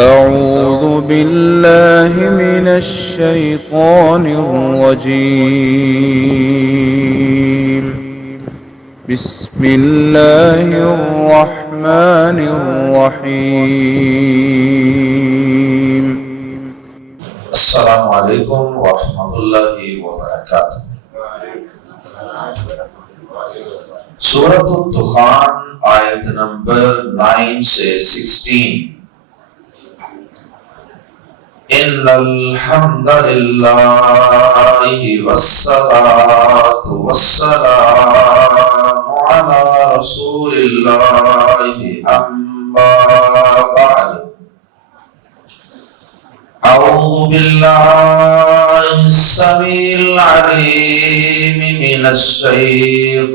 أعوذ بالله من الشيطان الرجيم. بسم الله الرحمن الرحيم. السلام علیکم ورحمۃ اللہ وبرکاتہ۔ سورۃ الدخان آیت نمبر 9 سے 16۔ ان الحمد للہ والصلاۃ والسلام علی رسول اللہ اما بعد۔ اعوذ باللہ السمیع العلیم من الشیطان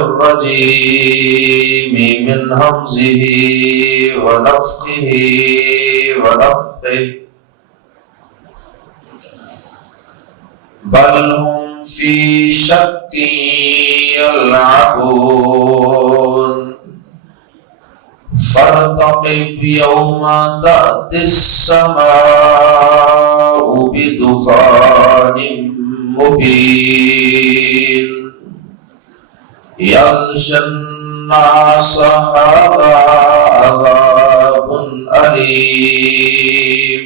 الرجیم من ہمزہ ونفخہ ونفثہ۔ بل هم فی شک یلعبون فارتقب یوم تأتی السماء بدخان مبین یغشی الناس هذا عذاب علیم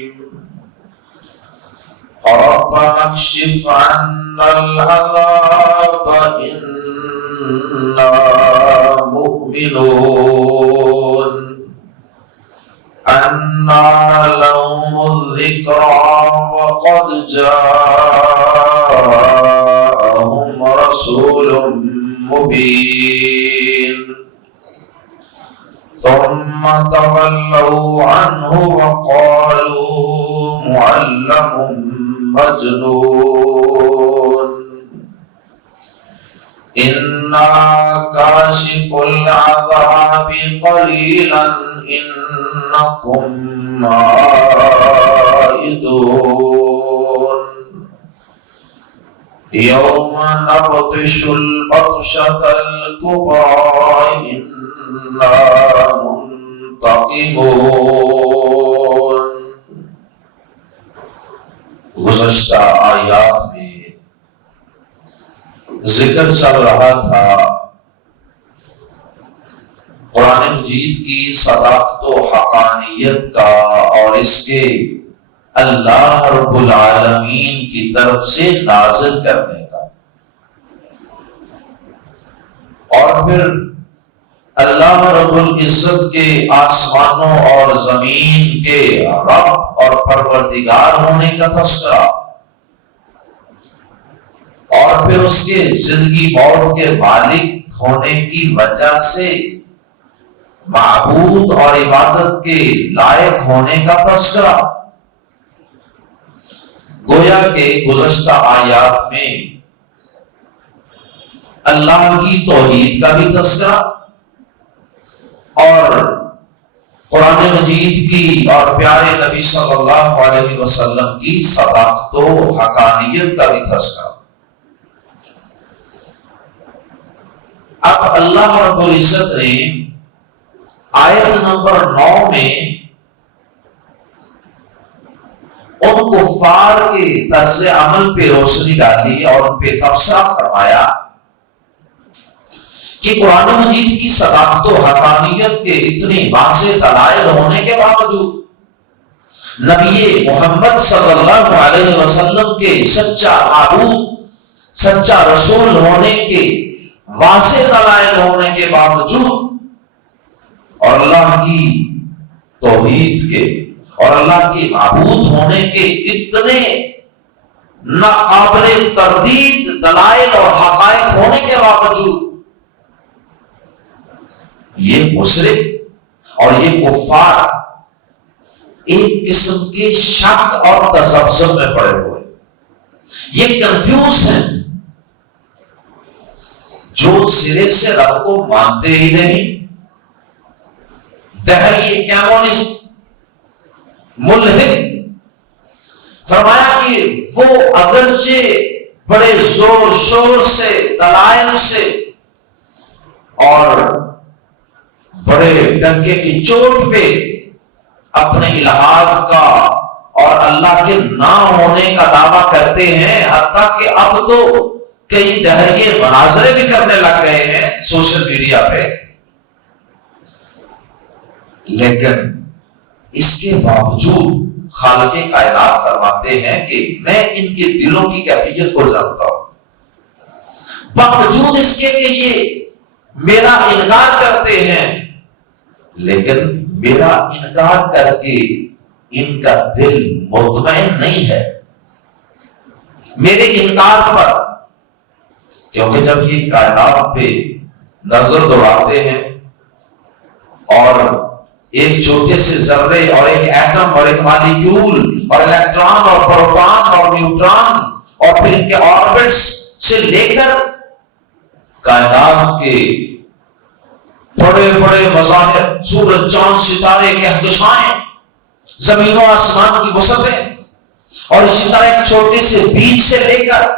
ربنا اکشف عنا العذاب إنا مؤمنون أنى لهم الذكرى وقد جاءهم رسول مبين ثم تولوا عنه وقالوا معلم مجنون إنا كاشف العذاب قليلا إنكم عائدون يوم نبطش البطشة الكبرى إنا منتقمون۔ گزشتہ آیات میں ذکر چل رہا تھا قرآن مجید کی صداقت و حقانیت کا اور اس کے اللہ رب العالمین کی طرف سے نازل کرنے کا، اور پھر اللہ رب العزت کے آسمانوں اور زمین کے رب اور پروردگار ہونے کا تذکرہ، اور پھر اس کے زندگی موت کے مالک ہونے کی وجہ سے معبود اور عبادت کے لائق ہونے کا تذکرہ۔ گویا کہ گزشتہ آیات میں اللہ کی توحید کا بھی تذکرہ اور قرآن مجید کی اور پیارے نبی صلی اللہ علیہ وسلم کی صداقت و حقانیت کا بھی تذکرہ۔ اب اللہ رب العزت نے آیت نمبر 9 میں ان کفار کے طرز عمل پہ روشنی ڈالی اور ان پہ تبصرہ فرمایا کہ قرآن مجید کی صداقت و حقانیت کے اتنے واضح دلائل ہونے کے باوجود نبی محمد صلی اللہ علیہ وسلم کے سچا معبود سچا رسول ہونے کے واضح دلائل ہونے کے باوجود اور اللہ کی توحید کے اور اللہ کے معبود ہونے کے اتنے ناقابل تردید دلائل اور حقائق ہونے کے باوجود یہ مشرک اور یہ کفار ایک قسم کے شک اور تذبذب میں پڑے ہوئے، یہ کنفیوز ہیں، جو سرے سے رب کو مانتے ہی نہیں، دہری کیمونسٹ ملحد۔ فرمایا کہ وہ اگرچہ بڑے زور شور سے دلائل سے اور بڑے ڈنکے کی چوٹ پہ اپنے الہات کا اور اللہ کے نہ ہونے کا دعویٰ کرتے ہیں، حتیٰ کہ اب تو کئی دہریے مناظرے بھی کرنے لگ گئے ہیں سوشل میڈیا پہ، لیکن اس کے باوجود خالق کائنات فرماتے ہیں کہ میں ان کے دلوں کی کیفیت کو جانتا ہوں، باوجود اس کے کہ یہ میرا انکار کرتے ہیں، لیکن میرا انکار کر کے ان کا دل مطمئن نہیں ہے میرے انکار پر، کیونکہ جب یہ کائنات پہ نظر دوڑاتے ہیں اور ایک چھوٹے سے ذرے اور ایک ایٹم اور ایک مالیکیول اور الیکٹران اور پروٹون اور نیوٹران اور پھر ان کے آربٹس سے لے کر کائنات کے بڑے بڑے مظاہر، سورج چاند ستارے کہکشائیں، زمین و آسمان کی وسعتیں، اور اسی طرح ایک چھوٹے سے بیج سے لے کر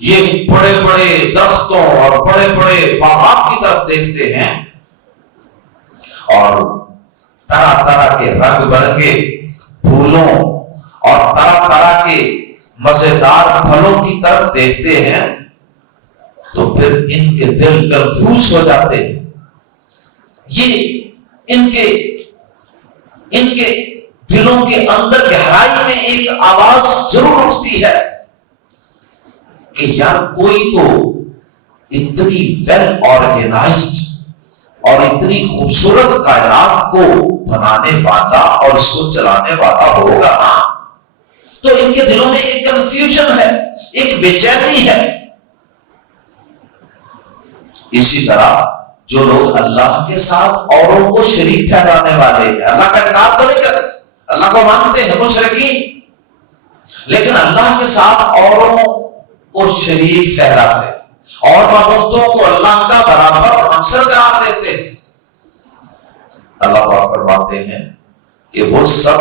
یہ بڑے بڑے درختوں اور بڑے بڑے باغات کی طرف دیکھتے ہیں اور طرح طرح کے رنگ برنگے پھولوں اور طرح طرح کے مزیدار پھلوں کی طرف دیکھتے ہیں، تو پھر ان کے دل کنفیوز ہو جاتے ہیں۔ یہ ان کے دلوں کے اندر گہرائی میں ایک آواز ضرور اٹھتی ہے کہ یار کوئی تو اتنی ویل آرگنائزڈ اور اتنی خوبصورت کائنات کو بنانے والا اور اس کو چلانے والا ہوگا نا۔ تو ان کے دلوں میں ایک کنفیوژن ہے، ایک بے چینی ہے۔ اسی طرح جو لوگ اللہ کے ساتھ اوروں کو شریک ٹھہرانے والے ہیں، اللہ کا انکار تو نہیں کرتے، اللہ کو مانتے ہیں مشرکین، لیکن اللہ کے ساتھ اوروں کو شریک ٹھہراتے ہیں اور معبودوں کو اللہ کا برابر اور ہمسر قرار دیتے ہیں، اللہ پاک فرماتے ہیں کہ وہ سب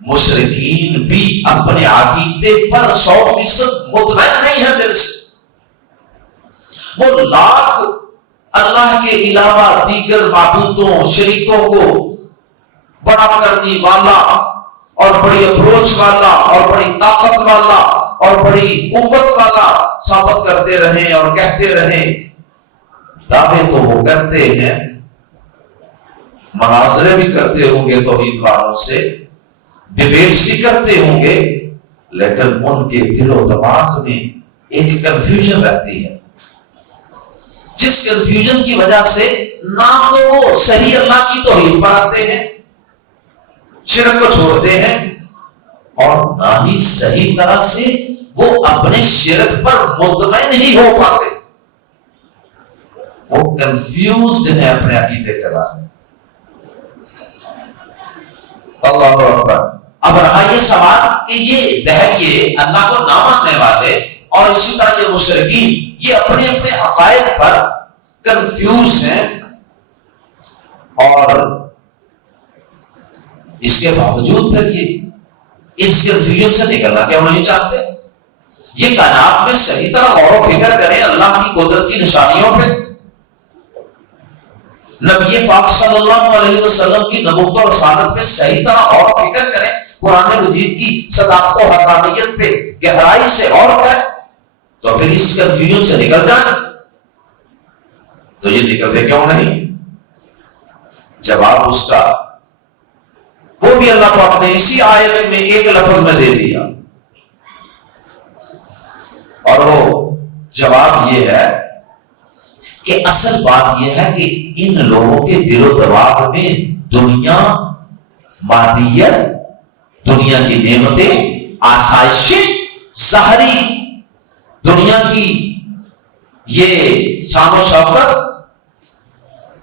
مشرکین بھی اپنے عقیدے پر 100% مطمئن نہیں ہے دل سے۔ وہ لاکھ اللہ کے علاوہ دیگر معبودوں، شریکوں کو بڑا کرنے والا اور بڑی اپروچ والا اور بڑی طاقت والا اور بڑی قوت والا ثابت کرتے رہیں اور کہتے رہیں، دعوے تو وہ کرتے ہیں، مناظرے بھی کرتے ہوں گے توحید والوں سے، ڈیبیٹس بھی کرتے ہوں گے، لیکن ان کے دل و دماغ میں ایک کنفیوژن رہتی ہے، جس کنفیوژن کی وجہ سے نہ تو وہ صحیح اللہ کی توحید پر آتے ہیں، شرک کو چھوڑتے ہیں، اور نہ ہی صحیح طرح سے وہ اپنے شرک پر مطمئن ہی ہو پاتے، وہ کنفیوزڈ ہیں اپنے عقیدے کے بارے میں۔ اللہ اکبر۔ اب رہا یہ سوال کہ یہ دہریے اللہ کو نہ ماننے والے اور اسی طرح یہ مشرکین یہ اپنے اپنے عقائد پر کنفیوز ہیں، اور اس کے باوجود پھر یہ اس کنفیوژن سے نکلنا کیوں نہیں چاہتے؟ یہ کائنات میں صحیح طرح غور و فکر کریں اللہ کی قدرت کی نشانیوں پہ، نبی پاک صلی اللہ علیہ وسلم کی نبوت اور رسالت پہ صحیح طرح غور و فکر کریں، قرآن مجید کی صداقت و حقانیت پہ گہرائی سے غور کریں، تو پھر اس کنفیوژن سے نکل جائیں۔ تو یہ نکلتے کیوں نہیں؟ جواب اس کا وہ بھی اللہ پاک نے اسی آیت میں ایک لفظ میں دے دیا، اور وہ جواب یہ ہے کہ اصل بات یہ ہے کہ ان لوگوں کے دل و دماغ میں دنیا، مادیت، دنیا کی نعمتیں، آسائشیں، ظاہری دنیا کی یہ شان و شوکت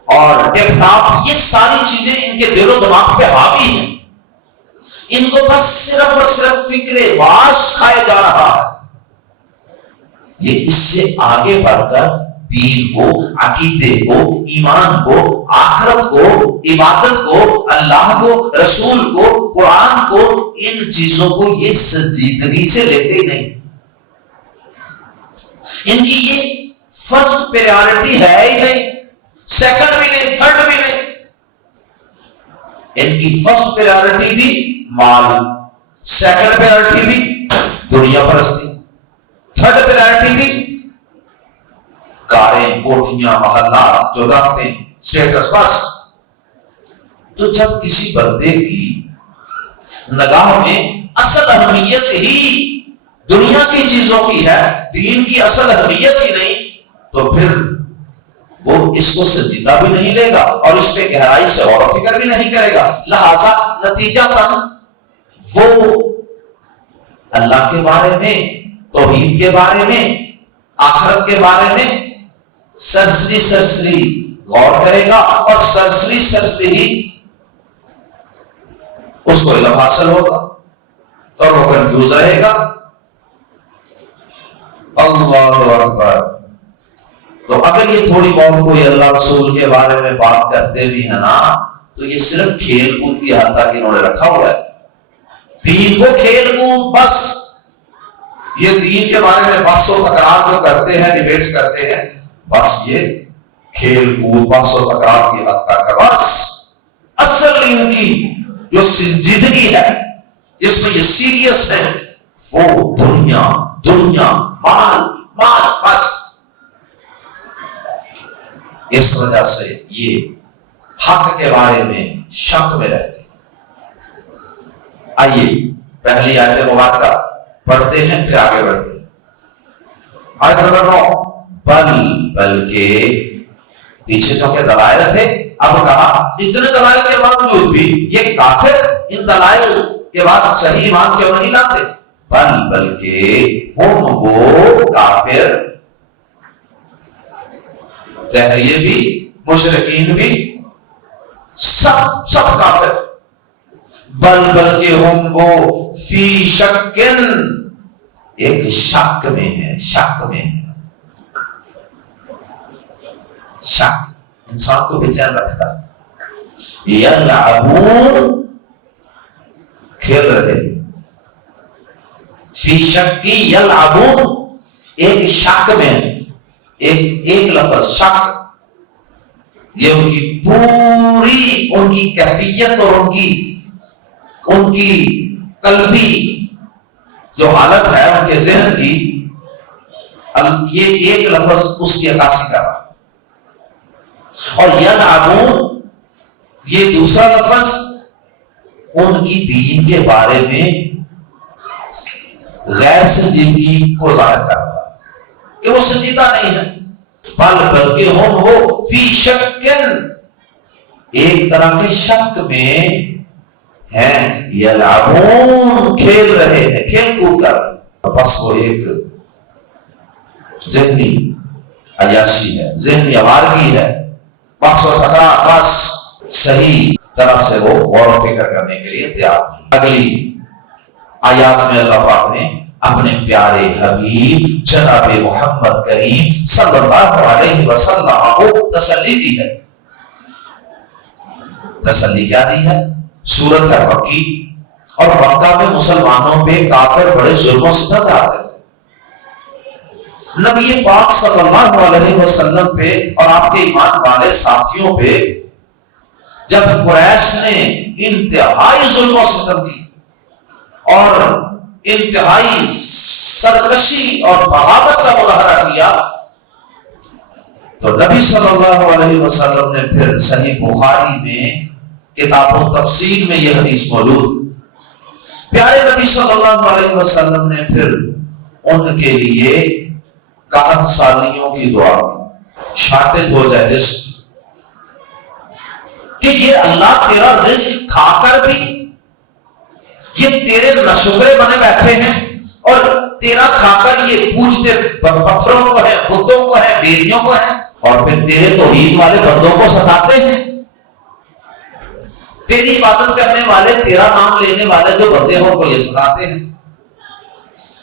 اور ٹپ ٹاپ، یہ ساری چیزیں ان کے دل و دماغ پہ حاوی ہیں، ان کو بس صرف اور صرف فکر باش کھایا جا رہا ہے۔ یہ اس سے آگے بڑھ کر دین کو، عقیدے کو، ایمان کو، آخرت کو، عبادت کو، اللہ کو، رسول کو، قرآن کو، ان چیزوں کو یہ سنجیدگی سے لیتے نہیں، ان کی یہ فرسٹ پریارٹی ہے ہی نہیں، سیکنڈ بھی نہیں، تھرڈ بھی نہیں۔ ان کی فرسٹ پریارٹی بھی مال، سیکنڈ پریارٹی بھی دنیا پرستی، تھرڈ پریارٹی بھی کاریں، کوٹھیاں، محلات، جو رکھتے ہیں، اسٹیٹس، بس۔ تو جب کسی بندے کی نگاہ میں اصل اہمیت ہی دنیا کی چیزوں کی ہے، دین کی اصل اہمیت ہی نہیں، تو پھر وہ اس کو سنجیدہ بھی نہیں لے گا اور اس پہ گہرائی سے غور و فکر بھی نہیں کرے گا۔ لہذا نتیجہ وہ اللہ کے بارے میں، توحید کے بارے میں، آخرت کے بارے میں سرسری غور کرے گا اور سرسری ہی اس کو علم حاصل ہوگا اور وہ کنفیوز رہے گا۔ اللہ اکبر۔ تو اگر یہ تھوڑی بہت کوئی اللہ رسول کے بارے میں بات کرتے بھی ہیں نا، تو یہ صرف کھیل کود کی حد تک انہوں نے رکھا ہوا ہے، دین کو کھیل کود، بس یہ دین کے بارے میں بحث و تکرار جو کرتے ہیں، ڈیبیٹس کرتے ہیں، بس یہ کھیل کود، بحث و تکرار کی حد تک ہے۔ بس اصل ان کی جو سنجیدگی ہے، جس میں یہ سیریس ہے، وہ دنیا، مال، بس۔ اس وجہ سے یہ حق کے بارے میں شک میں رہتے ہیں۔ آئیے پہلی آیت مبارکہ پڑھتے ہیں، پھر آگے بڑھتے ہیں۔ آیت نمبر 9، بلکہ پیچھے جو کہ دلائل تھے، اب کہا اتنے دلائل کے باوجود بھی یہ کافر ان دلائل کے بعد صحیح ایمان کیوں نہیں لاتے؟ بلکہ ہم وہ کافر، دہریے بھی، مشرکین بھی، سب کافر، بلکہ ہم وہ فی شکن، ایک شک میں ہے، شک انسان کو بے چین رکھتا ہے۔ یلعبون، کھیل رہے، فی شک کی یلعبون، ایک شک میں، ایک لفظ شک، یہ ان کی پوری ان کی کیفیت اور ان کی قلبی جو حالت ہے ان کے ذہن کی، یہ ایک لفظ اس کی عکاسی کر رہا۔ اور یلعبون، یہ دوسرا لفظ ان کی دین کے بارے میں غیر سنجیدگی کو ظاہر کر رہا کہ وہ سنجیدہ نہیں ہے۔ بلکہ ہم وہ فی شکن، ایک طرح کے شک میں ہیں، یلعبون، کھیل رہے ہیں، کھیل کود کر رہے ہیں۔ بس وہ ایک ذہنی عیاشی ہے، ذہنی آوارگی ہے، بحث و تکرار، بس صحیح طرح سے وہ غور و فکر کرنے کے لیے تیار نہیں۔ اگلی آیات میں اللہ پاک نے اپنے پیارے حبیب جناب محمد کریم صلی اللہ علیہ وسلم کو تسلی دی ہے۔ تسلی کیا دی ہے؟ سورت ہے مکی، اور مکہ میں مسلمانوں پہ کافر بڑے ظلم و ستم ڈالتے تھے۔ نبی پاک صلی اللہ علیہ وسلم پہ اور آپ کے ایمان والے ساتھیوں پہ جب قریش نے انتہائی ظلم و ستم کی اور انتہائی سرکشی اور بغاوت کا مظاہرہ کیا، تو نبی صلی اللہ علیہ وسلم نے پھر صحیح بخاری میں کتاب و تفسیر میں یہ حدیث موجود، پیارے نبی صلی اللہ علیہ وسلم نے پھر ان کے لیے قحط سالیوں کی دعا کی، شارٹیج ہو جائے رزق، کہ یہ اللہ تیرا رزق کھا کر بھی یہ تیرے ناشکرے بنے بیٹھے ہیں، اور تیرا کھا کر یہ پوچھتے پتھروں کو ہے، بتوں کو ہے، بیریوں کو ہے، اور پھر تیرے توحید والے بندوں کو ستاتے ہیں، تیری عبادت کرنے والے، تیرا نام لینے والے جو بندے ہوں کو یہ ستاتے ہیں۔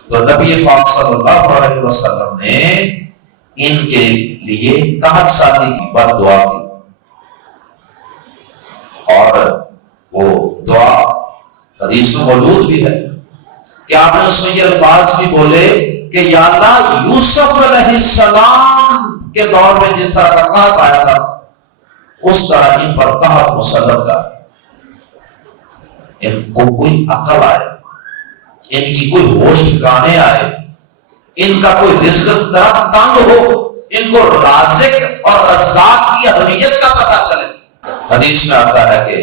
تو نبی پاک صلی اللہ علیہ وسلم نے ان کے لیے قحط سالی کی بد دعا کی، اور وہ دعا حدیث میں موجود بھی ہے کہ آپ نے اس میں یہ الفاظ بھی بولے کہ یا اللہ، یوسف علیہ السلام کے دور میں جس طرح کا قحط آیا تھا اس طرح ان پر قحط مسلط کر، ان کو کوئی عقل آئے، ان کی کوئی ہوش ٹھکانے آئے، ان کا کوئی رزق طرح تنگ ہو، ان کو رازق اور رزاق کی اہمیت کا پتہ چلے۔ حدیث میں آتا ہے کہ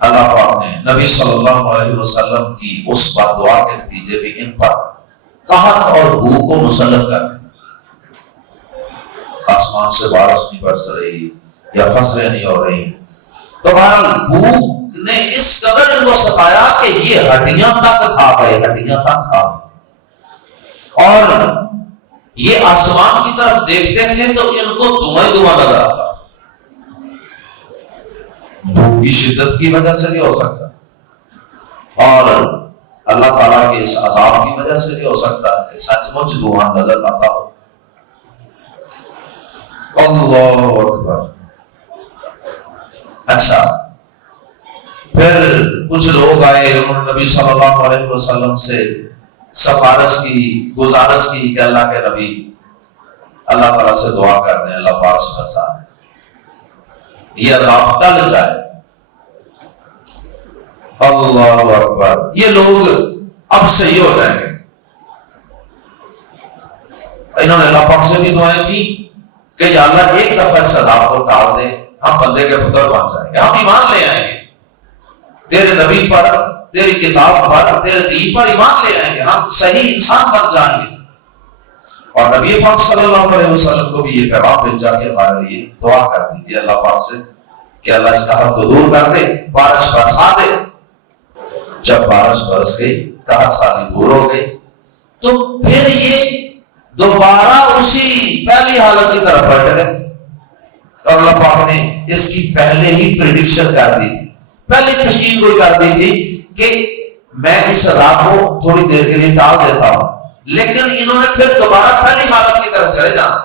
اللہ پاک نے نبی صلی اللہ علیہ وسلم کی اس بات دعا کے نتیجے میں ان پر قحط اور بھوک کو مسلط کر دیا۔ آسمان سے بارش نہیں برس رہی یا فصلیں نہیں ہو رہی، تو بہرحال بھوک نے اس قدر ان کو ستایا کہ یہ ہڈیاں تک کھا گئے، ہڈیاں تک کھا گئے، اور یہ آسمان کی طرف دیکھتے تھے تو ان کو دھواں دھواں نظر آتا۔ بھوک کی شدت کی وجہ سے بھی ہو سکتا، اور اللہ تعالیٰ کے اس عذاب کی وجہ سے بھی ہو سکتا ہے کہ سچ مچ دھواں نظر آتا ہو۔ اللہ اکبر۔ اچھا، پھر کچھ لوگ آئے، انہوں نے نبی صلی اللہ علیہ وسلم سے سفارش کی، گزارش کی کہ اللہ کے نبی اللہ تعالیٰ سے دعا کر دیں اللہ بارش برسائے، یہ عذاب ٹل جائے۔ اللہ اکبر۔ یہ لوگ اب صحیح ہو جائیں گے۔ انہوں نے اللہ پاک سے بھی دعائیں کی کہ یا اللہ ایک دفعہ اس عذاب کو ٹال دے، ہم بندے کے پتر بن جائیں گے، ہم ایمان لے آئیں گے تیرے نبی پر، تیری کتاب پر، تیرے دین پر ایمان لے آئیں گے، ہم صحیح انسان بن جائیں گے۔ اور نبی پاک صلی اللہ علیہ وسلم کو بھی یہ پیغام بھیجا کہ ہمارے لیے دعا کر دیجیے اللہ پاک سے کہ اللہ اس قحط کو دور کر دے، بارش برسا دے۔ جب بارش برس گئی، قحط ساری دور ہو گئی، تو پھر یہ دوبارہ اسی پہلی حالت کی طرف پلٹ گئے، اور اللہ پاک نے اس کی پہلے ہی پریڈکشن کر دی تھی، پہلے تشہیر کوئی کر دی تھی کہ میں اس عذاب کو تھوڑی دیر کے لیے ٹال دیتا ہوں، لیکن انہوں نے پھر دوبارہ پہلی حالت کی طرف چلے جانا،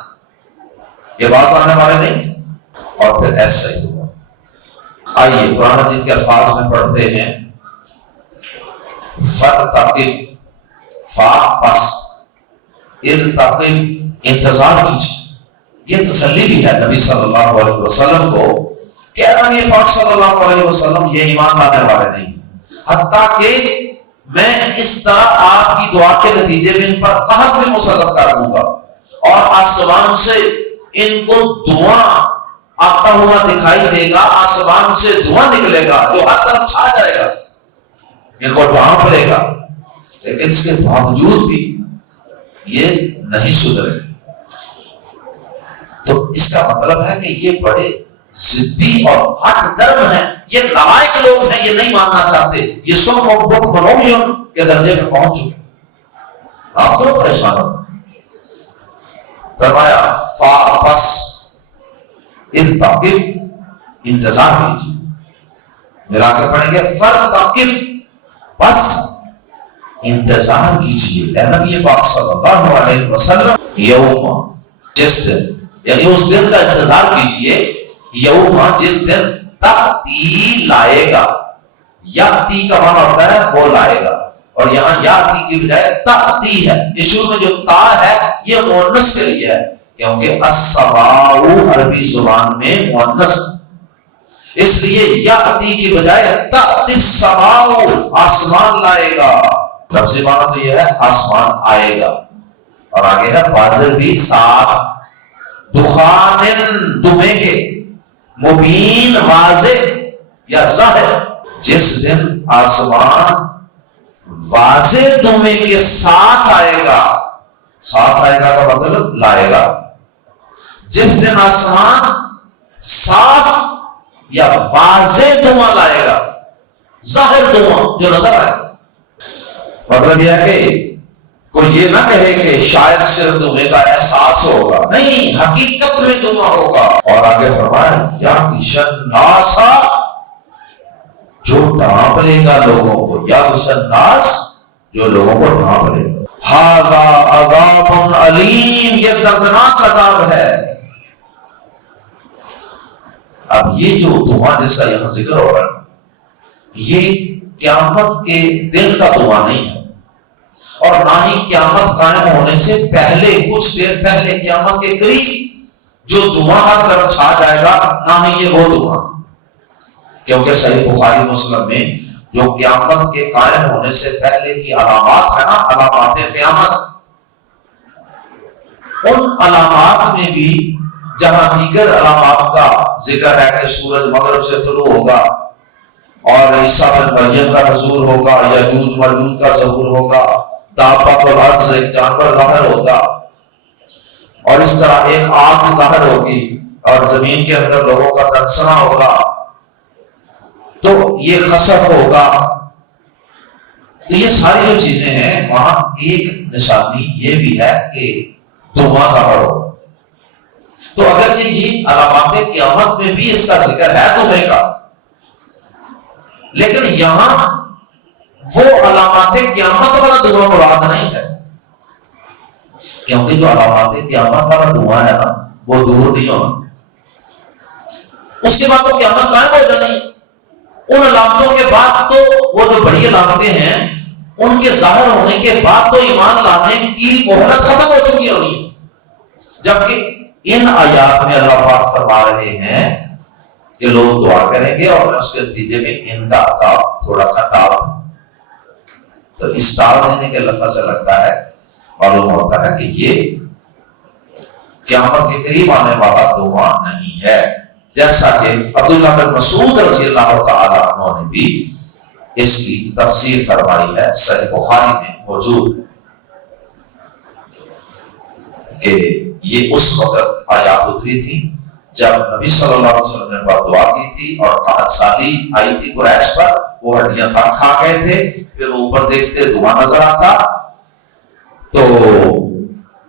یہ بات آنے والے نہیں، اور پھر ایسا ہی ہوا۔ آئیے قرآن مجید کے الفاظ میں پڑھتے ہیں، فَاتَّقِبْ، فا پس، ارتقب، انتظار کیجیے۔ یہ تسلی بھی ہے نبی صلی اللہ علیہ وسلم کو کہ نبی پاک صلی اللہ علیہ وسلم یہ ایمان لانے والے نہیں، حتیٰ کہ میں اس طرح آپ کی دعا کے نتیجے میں ان پر قحط بھی مسلط کر دوں گا، اور آسمان سے ان کو دھواں آتا ہوا دکھائی دے گا، آسمان سے دھواں نکلے گا جو ہر طرف چھا جائے گا، ان کو ڈھانپ لے گا، لیکن اس کے باوجود بھی یہ نہیں سدھرے۔ تو اس کا مطلب ہے کہ یہ بڑے ضدی اور ہٹ درم ہیں، یہ لائق لوگ ہیں، یہ نہیں ماننا چاہتے، یہ سب بہت منومیون کے درجے میں پہنچ چکے، آپ تو پریشان ہو۔ فرمایا فا پس، ارتقب، انتظار کیجیے، ملا کے پڑھیں گے فرتقب، پس انتظار کیجیے اے نبی پاک صلی اللہ علیہ وسلم، یوم، جس دن، یعنی اس دن کا انتظار کیجیے، یوم، جس دن تأتی، لائے گا، یأتی کا معنی ہوتا ہے وہ لائے گا، اور یہاں یأتی کی بجائے تأتی ہے، اس شروع میں جو تا ہے یہ مؤنث کے لیے ہے، کیونکہ السماء عربی زبان میں مؤنث، اس لیے یأتی کی بجائے تأتی السماء، آسمان لائے گا۔ لفظی معنی تو یہ ہے آسمان آئے گا، اور آگے ہے بازر بھی صاف، دخان، دمے کے، مبین، واضح یا ظاہر، جس دن آسمان واضح دمے کے ساتھ آئے گا، ساتھ آئے گا کا مطلب لائے گا، جس دن آسمان صاف یا واضح دھواں لائے گا، ظاہر دھواں جو نظر آئے گا۔ مطلب یہ ہے کہ کوئی یہ نہ کہے کہ شاید صرف دھویں کا احساس ہوگا، نہیں، حقیقت میں دھواں ہوگا۔ اور آگے فرمایا یا کشن ناسا، جو ڈھانپ لے گا لوگوں کو، یا کشن ناس، جو لوگوں کو ڈھانپ لے گا۔ ھذا عذاب علیم، یہ دردناک عذاب ہے۔ اب یہ جو دھواں جس کا یہاں ذکر ہو رہا ہے، یہ قیامت کے دن کا دھواں نہیں ہے، اور نہ ہی قیامت قائم ہونے سے پہلے، کچھ دیر پہلے قیامت کے قریب جو دھواں ہر طرف چھا جائے گا، نہ ہی یہ وہ دھواں، کیونکہ صحیح بخاری مسلم میں جو قیامت کے قائم ہونے سے پہلے کی علامات ہے نا، علامات قیامت، ان علامات میں بھی جہاں دیگر علامات کا ذکر ہے کہ سورج مغرب سے طلوع ہوگا اور عیسیٰ بن مریم کا نزول ہوگا، یجوج ماجوج کا ظہور ہوگا، دابۃ الارض ایک جانور ظاہر ہوگا، اور اس طرح ایک آگ ظاہر ہوگی اور زمین کے اندر لوگوں کا تنسنا ہوگا، تو یہ خسف ہوگا، تو یہ ساری جو چیزیں ہیں وہاں ایک نشانی یہ بھی ہے کہ دھواں ظاہر ہو۔ تو اگرچہ یہ علامات قیامت میں بھی اس کا ذکر ہے دھویں کا، لیکن یہاں وہ علامات قیامت والا دھواں مراد نہیں ہے، کیونکہ جو علامات قیامت والا دھواں ہے نا وہ دور نہیں ہونا، اس کے بعد تو قیامت قائم ہو جانی۔ ان علامتوں کے بعد تو وہ جو بڑی علامتیں ہیں ان کے ظاہر ہونے کے بعد تو ایمان لانے کی مہلت ختم ہو چکی ہونی ہے، جبکہ ان آیات میں اللہ پاک فرما رہے ہیں کہ لوگ دعا کریں گے اور میں اس کے نتیجے میں ان کا عذاب تھوڑا سا ٹال دوں۔ تو اس ٹال دینے کے لفظ سے لگتا ہے، معلوم ہوتا ہے کہ یہ قیامت کے قریب آنے والا دعا نہیں ہے، جیسا کہ عبداللہ بن مسعود رضی اللہ تعالی عنہ نے بھی اس کی تفسیر فرمائی ہے، صحیح بخاری میں موجود ہے کہ یہ اس وقت آیات اتری تھی جب نبی صلی اللہ علیہ وسلم نے دعا کی تھی اور قحط سالی آئی تھی قریش پر، وہ ہڈیاں تک کھا گئے تھے، پھر اوپر دیکھتے دھواں نظر آتا، تو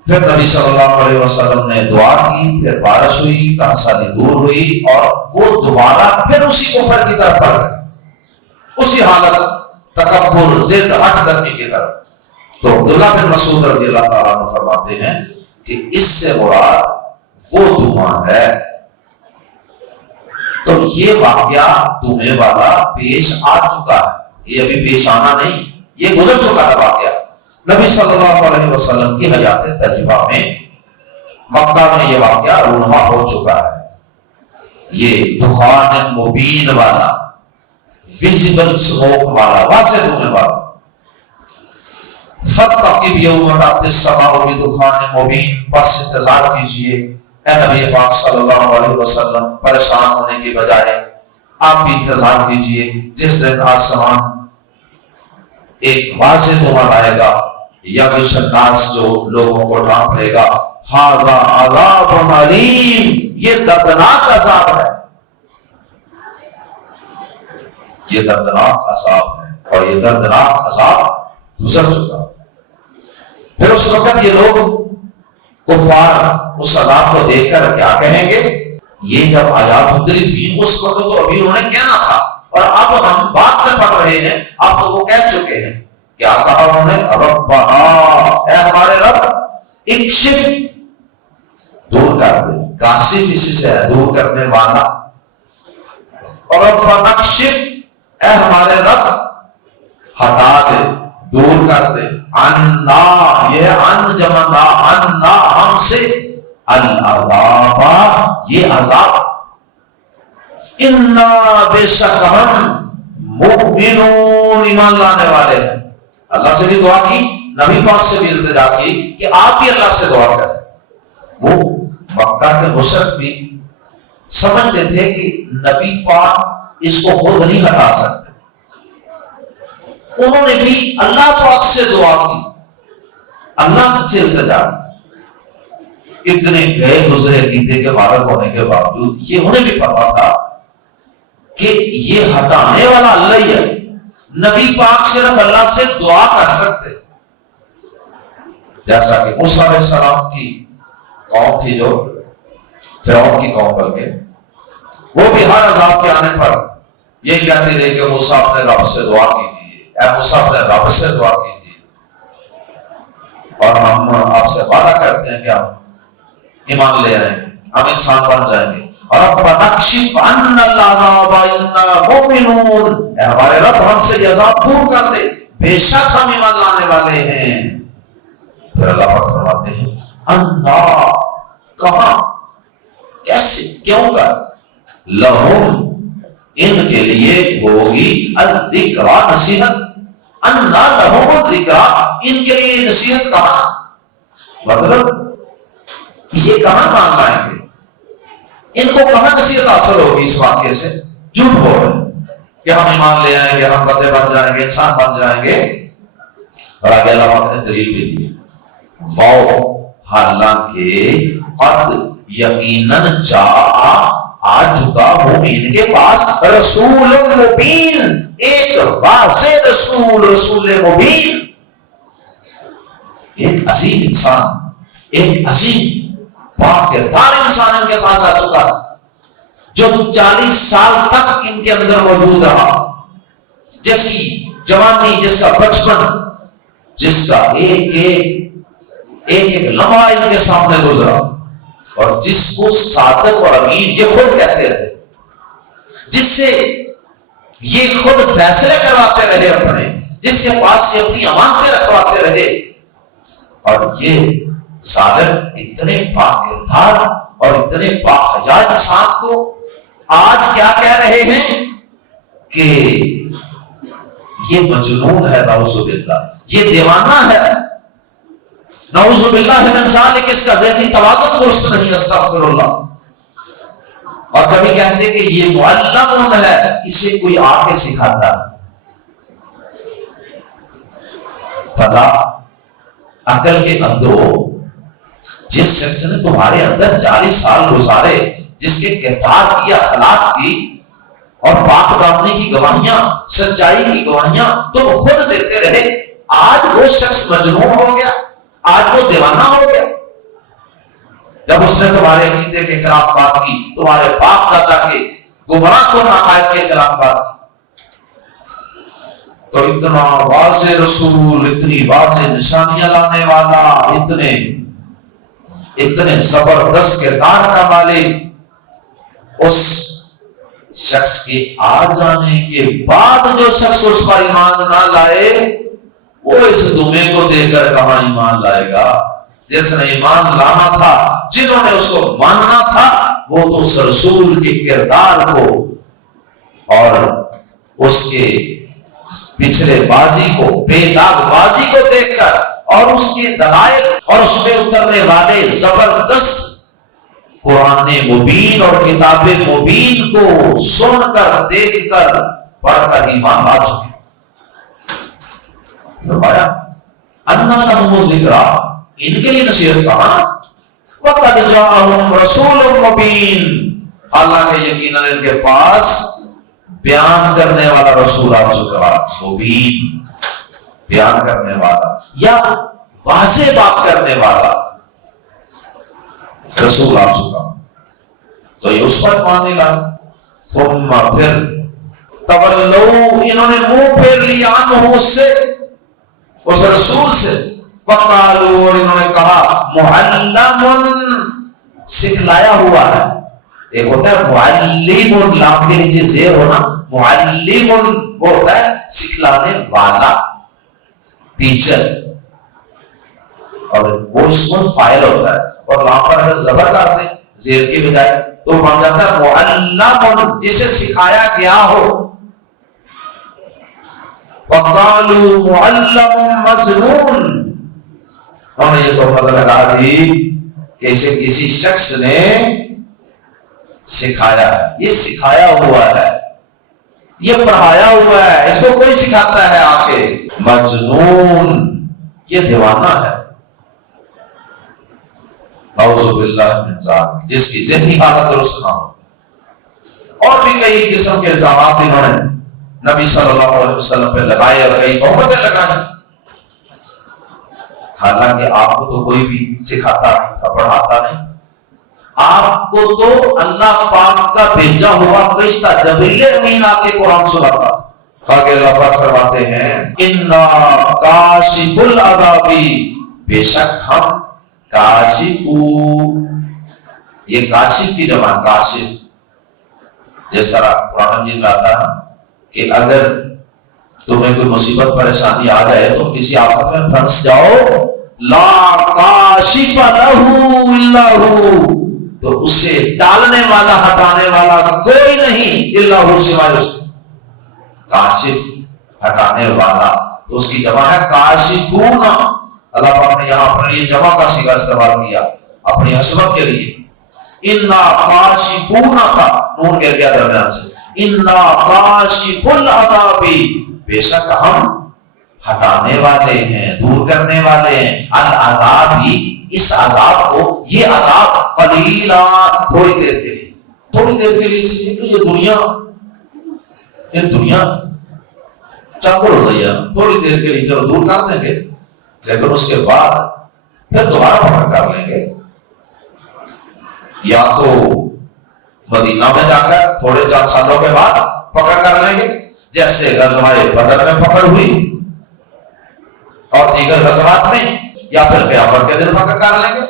پھر نبی صلی اللہ علیہ وسلم نے دعا کی، پھر بارش ہوئی، قحط سالی دور ہوئی اور وہ دوبارہ پھر اسی کفر کی طرف بڑھ گئے، اسی حالت تکبر ضد ہٹ درمی کی طرف۔ تو عبداللہ بن مسعود رضی اللہ تعالیٰ عنہ فرماتے ہیں کہ اس سے مراد وہ دھواں ہے۔ تو یہ واقعہ دھویں والا پیش آ چکا ہے، یہ ابھی پیش آنا نہیں، یہ گزر چکا ہے واقعہ۔ نبی صلی اللہ علیہ وسلم کی حیات طیبہ میں مکہ میں یہ واقعہ رونما ہو چکا ہے، یہ دخان مبین والا، ویزیبل سموک والا، واضح دھویں والا۔ فَاتَّقِبْ يَوْمَ تَأْتِي السَّمَاءُ بِدُخَانٍ مُبِينٍ، بس انتظار کیجئے اے نبی پاک صلی اللہ علیہ وسلم، پریشان ہونے کی بجائے آپ بھی انتظار کیجئے جس دن آسمان ایک واضح دھواں لائے گا، یغش الناس، جو لوگوں کو ڈھانپ لے گا، ھذا عذاب علیم، یہ دردناک عذاب ہے، یہ دردناک عذاب ہے، اور یہ دردناک عذاب گزر چکا۔ پھر اس وقت یہ لوگ کفار اس عذاب کو دیکھ کر کیا کہیں گے؟ یہ جب آیات اتری تھی اس وقت تو ابھی انہوں نے کہنا تھا، اور اب ہم بات میں پڑھ رہے ہیں، اب تو وہ کہہ چکے ہیں۔ کیا کہا انہوں نے؟ ربنا، اے ہمارے رب، اکشف، دور کر دے، کاشف اسی سے ہے، دور کرنے والا، ربنا اکشف، اے ہمارے رب ہٹا دے، دور کر دے، عنا، یہ ان جمع نا، عنا، ہم سے، العذاب، یہ عذاب، انا، بے شک ہم، مؤمنون، ایمان لانے والے ہیں۔ اللہ سے بھی دعا کی، نبی پاک سے بھی التجا کی کہ آپ بھی اللہ سے دعا کریں۔ وہ مکہ کے مشرک بھی سمجھتے تھے کہ نبی پاک اس کو خود نہیں ہٹا سکتے، انہوں نے بھی اللہ پاک سے دعا کی، اللہ سے التجا کی۔ اتنے گئے گزرے عقیدے کے وارث ہونے کے باوجود یہ انہیں بھی پتا تھا کہ یہ ہٹانے والا اللہ ہی ہے، نبی پاک صرف اللہ سے دعا کر سکتے، جیسا کہ موسیٰ علیہ السلام کی قوم تھی، جو فرعون کی قوم، بلکہ وہ بھی ہر عذاب کے آنے پر یہی کہتی رہی کہ موسیٰ اپنے رب سے دعا کیجیے، اے موسیٰ اپنے رب سے دعا کیجیے، اور ہم آپ سے وعدہ کرتے ہیں کہ ہم ایمان لے آئیں گے، ہم انسان بن جائیں گے، ربنا اکشف عنا العذاب انا مؤمنون، اے ہمارے رب ہم سے یہ عذاب دور کر دے، بے شک ہم ایمان لانے والے ہیں۔ پھر اللہ پاک فرماتے ہیں انا، کہاں، کیسے، کیوں کر، لہم، ان کے لیے ہوگی الذکرا نصیحت، انا لہم الذکرا، ان کے لیے نصیحت کہاں؟ مطلب یہ کہاں مان لائیں گے؟ ان کو کہاں نصیحت حاصل ہوگی اس واقعے سے؟ جھوٹ بول رہے کہ ہم ایمان لے آئیں گے، ہم بندے بن جائیں گے، انسان بن جائیں گے، اور آگے اللہ پاک نے دلیل بھی دی، وہ حالانکہ قد یقیناً آ چکا ہوں ان کے پاس رسول مبین، ایک واضح رسول، رسول مبین، ایک عظیم انسان، ایک عظیم باکردار انسان ان کے پاس آ چکا جو 40 سال تک ان کے اندر موجود رہا، جس کی جوانی، جس کا بچپن، جس کا ایک لمحہ ان کے سامنے گزرا، اور جس کو صادق اور امین یہ خود کہتے رہے، جس سے یہ خود فیصلے کرواتے رہے اپنے، جس کے پاس سے اپنی امانتیں رکھواتے رہے، اور یہ صادق اتنے باکردار اور اتنے باحیا انسان کو آج کیا کہہ رہے ہیں کہ یہ مجنون ہے، نعوذ باللہ، یہ دیوانہ ہے، نعوذ باللہ من ذالک، اس کا ذہنی توازن درست نہیں، استغفر اللہ۔ اور کبھی کہتے کہ یہ معلم ہے، اسے کوئی آ کے سکھاتا، پتا عقل کے اندھو، جس شخص نے تمہارے اندر 40 سال گزارے، جس کے کردار کی، اخلاق کی اور پاک دامنی کی گواہیاں، سچائی کی گواہیاں تم خود دیتے رہے، آج وہ شخص مجنون ہو گیا، آج وہ دیوانہ ہو گیا، جب اس نے تمہارے عقیدے کے خلاف بات کی، تمہارے باپ دادا کے گمراہ کن عقائد کے خلاف بات کی۔ تو اتنا واضح رسول، اتنی واضح نشانیاں لانے والا، اتنے زبردست کردار کا مالک، اس شخص کے آ جانے کے بعد جو شخص اس پر ایمان نہ لائے، وہ اس دمے کو دے کر کہاں ایمان لائے گا؟ جس نے ایمان لانا تھا، جنہوں نے اس کو ماننا تھا، وہ تو اس رسول کے کردار کو اور اس کے پچھلے بازی کو، بے داغ بازی کو دیکھ کر، اور اس کے دلائل اور اس میں اترنے والے زبردست قرآن مبین اور کتاب مبین کو سن کر، دیکھ کر، پڑھ کر ایمان لا چکے۔ فرمایا انا لہم الذکرا، ان کے لیے نصیحت کہاں؟ وقد جاءہم رسول مبین، حالانکہ یقیناً ان کے پاس بیان کرنے والا رسول آ چکا، مبین، بیان کرنے والا یا واضح بات کرنے والا رسول آ چکا، تو یہ اس پر مان نہیں لایا۔ ثم پھر تولوا، انہوں نے منہ پھیر لیا عنہ، اس سے، اس رسول سے، وقالوا، اور انہوں نے کہا معلم، سکھلایا ہوا ہے۔ ایک ہوتا ہے معلم، لام کے نیچے زیر ہونا، معلم وہ ہوتا ہے سکھلانے والا، ٹیچر، اور وہ اسم فاعل ہوتا ہے، اور لام پر اگر زبر کر دیں زیر کے بجائے تو بن جاتا ہے معلم، جسے سکھایا گیا ہو۔ وقالوا معلم مجنون، انہوں نے یہ تہمت لگا دی کہ اسے کسی شخص نے سکھایا ہے، یہ سکھایا ہوا ہے، یہ پڑھایا ہوا ہے، اس کو کوئی سکھاتا ہے آ کے، مجنون، یہ دیوانہ ہے، اعوذ باللہ من ذالک، جس کی ذہنی حالت درست نہ ہو۔ اور بھی کئی قسم کے الزامات انہوں نے نبی صلی اللہ علیہ وسلم پہ لگائے اور کئی تہمتیں لگائیں، حالانکہ آپ کو تو کوئی بھی سکھاتا نہیں تھا، پڑھاتا نہیں، آپ کو تو اللہ پاک کا بھیجا ہوا فرشتہ جبریل امین آپ کے قرآن سناتا۔ آگے اللہ پاک فرماتے ہیں انا کاشف العذاب، بے شک ہم کاشفو، یہ کاشف کی جمع کاشف، جیسا قرآن مجید میں آتا ہے کہ اگر تمہیں کوئی مصیبت پریشانی آ جائے تو کسی آفت میں پھنس جاؤ، لا کاشف لہ الا ہو، تو اسے ٹالنے والا ہٹانے والا کوئی نہیں الا ہو سوائے اس کے۔ کاشف ہٹانے والا تو اس کی جمع ہے کاشفون۔ اللہ پاک نے یہاں پر یہ جمع کا صیغہ استعمال کیا اپنی حسبت کے لیے۔ انا کاشفون کا نون گر گیا درمیان سے، انا کاشف العذاب، بے شک ہم ہٹانے والے ہیں، دور کرنے والے ہیں، العذاب ہی اس عذاب کو، یہ عذاب قلیلا تھوڑی دیر کے لیے، تھوڑی دیر کے لیے اس لیے کہ یہ دنیا چاکر ہو رہی ہے، تھوڑی دیر کے لیے چلو دور کر دیں گے، لیکن اس کے بعد پھر دوبارہ پکڑ کر لیں گے، یا تو مدینہ میں جا کر تھوڑے چند سالوں کے بعد پکڑ کر لیں گے جیسے غزوہ بدر میں پکڑ ہوئی اور دیگر غزوات میں، یا پھر قیامت کے دن پکڑ کر لیں گے۔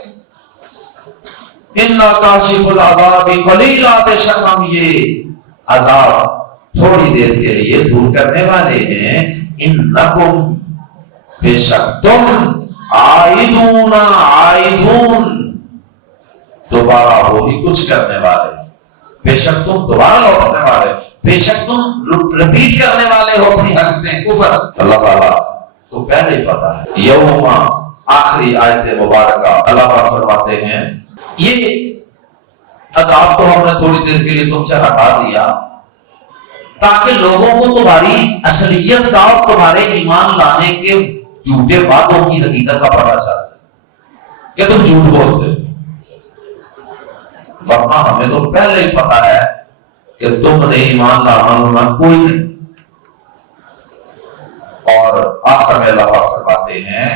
اِنَّا کَاشِفُ الْعَذَابِ قَلِيلًا، بے شک ہم یہ عذاب تھوڑی دیر کے لیے دور کرنے والے ہیں۔ اِنَّكُمْ، بے شک تم، عائدون، عائدون، دوبارہ وہی کچھ کرنے والے، بے شک تم دوبارہ لوٹنے والے، بے شک تم ریپیٹ کرنے والے ہو اپنی حرکتیں کفر۔ اللہ تعالیٰ کو پہلے ہی پتا ہے۔ یوم، آخری آیت مبارکہ، اللہ پاک فرماتے ہیں یہ عذاب تو ہم نے تھوڑی دیر کے لیے تم سے ہٹا دیا تاکہ لوگوں کو تمہاری اصلیت کا اور تمہارے ایمان لانے کے جھوٹے باتوں کی حقیقت کا پتہ چلے کہ تم جھوٹ بولتے، ورنہ ہمیں تو پہلے ہی پتا ہے کہ تم نے ایمان لانا ہونا کوئی نہیں۔ اور آخر میں اللہ پاک فرماتے ہیں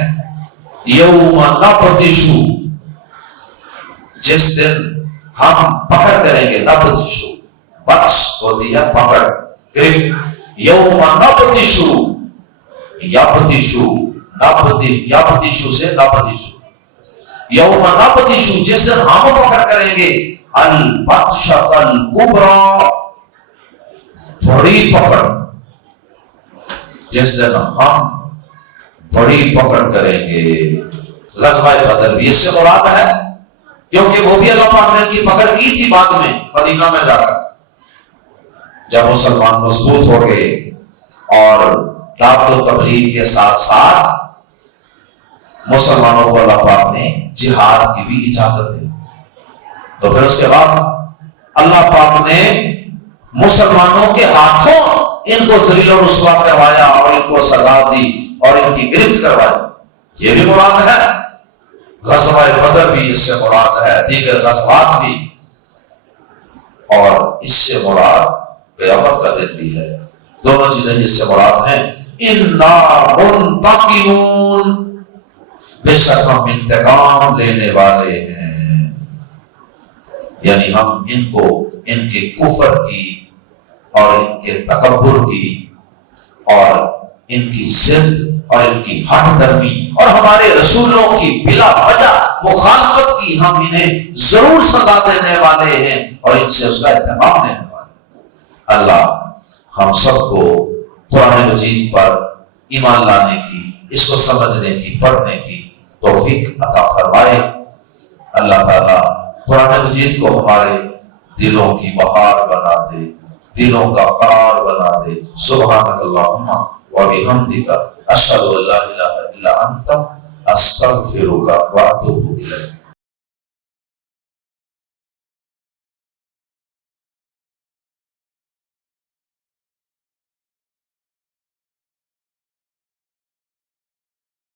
یوم نبطشو، جس دن ہم پکڑ کریں گے، نبطشو بطش ہوتی ہے پکڑ، گرفت، یوم نبطشو، یبطشو، یبطشو سے نبطشو، یوم نبطشو، جس دن ہم پکڑ کریں گے، البطشۃ الکبریٰ، بڑی پکڑ، جس دن ہم بڑی پکڑ کریں گے۔ غزوہ بدر بھی اس سے مراد ہے کیونکہ وہ بھی اللہ پاک نے کی پکڑ کی تھی بعد میں مدینہ میں جا کر، جب مسلمان مضبوط ہو گئے اور دعوت و تبلیغ کے ساتھ ساتھ مسلمانوں کو اللہ پاک نے جہاد کی بھی اجازت دی، تو پھر اس کے بعد اللہ پاک نے مسلمانوں کے ہاتھوں ان کو ذلیل و رسوا کروایا اور ان کو سزا دی اور ان کی گرفت کروائی۔ یہ بھی مراد ہے، غزوہ بدر بھی اس سے مراد ہے، دیگر غزوات بھی، اور اس سے مراد قیامت کا دن بھی ہے، دونوں چیزیں اس سے مراد ہیں۔ اِنَّا مُنْتَقِمُونَ، بے شک ہم انتقام لینے والے ہیں، یعنی ہم ان کو ان کے کفر کی اور ان کے تکبر کی اور ان کی ضد اور ان کی ہٹ درمی اور ہمارے رسولوں کی بلا وجہ مخالفت کی ہم انہیں ضرور سزا دینے والے ہیں اور ان سے اس کا اہتمام لینے والے ہیں۔ اللہ ہم سب کو قرآن مجید پر ایمان لانے کی، اس کو سمجھنے کی، پڑھنے کی توفیق عطا فرمائے۔ اللہ تعالیٰ قرآن مجید کو ہمارے دلوں کی بہار بنا دے، دلوں کا قرار بنا دے۔ سبحانک اللہم و بحمدک، اشہد ان لا الہ الا انت، استغفرک و اتوب الیک۔